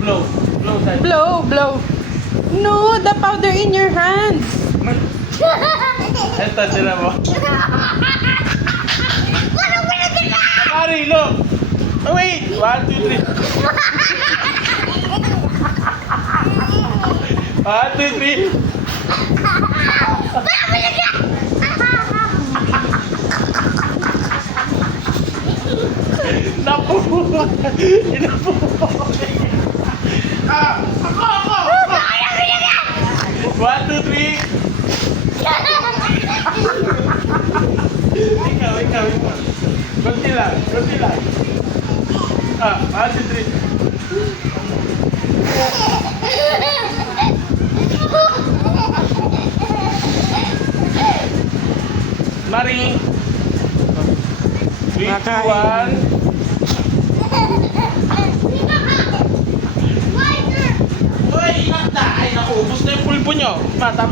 Blow. Blow tayo. Blow, blow. No, the powder in your hands. Ito sila mo. Mari, look. Oh, wait. 1, 2, 3. 1, 2, 3. Napu! Inapu! Ako! 1, 2, 3. Ikaw. Kunti lang. 1, 2, 3. Mari. 3, 2, 1. Uy, ingat na! Ay, naku, ubos na yung pulpo nyo. Ma, tama.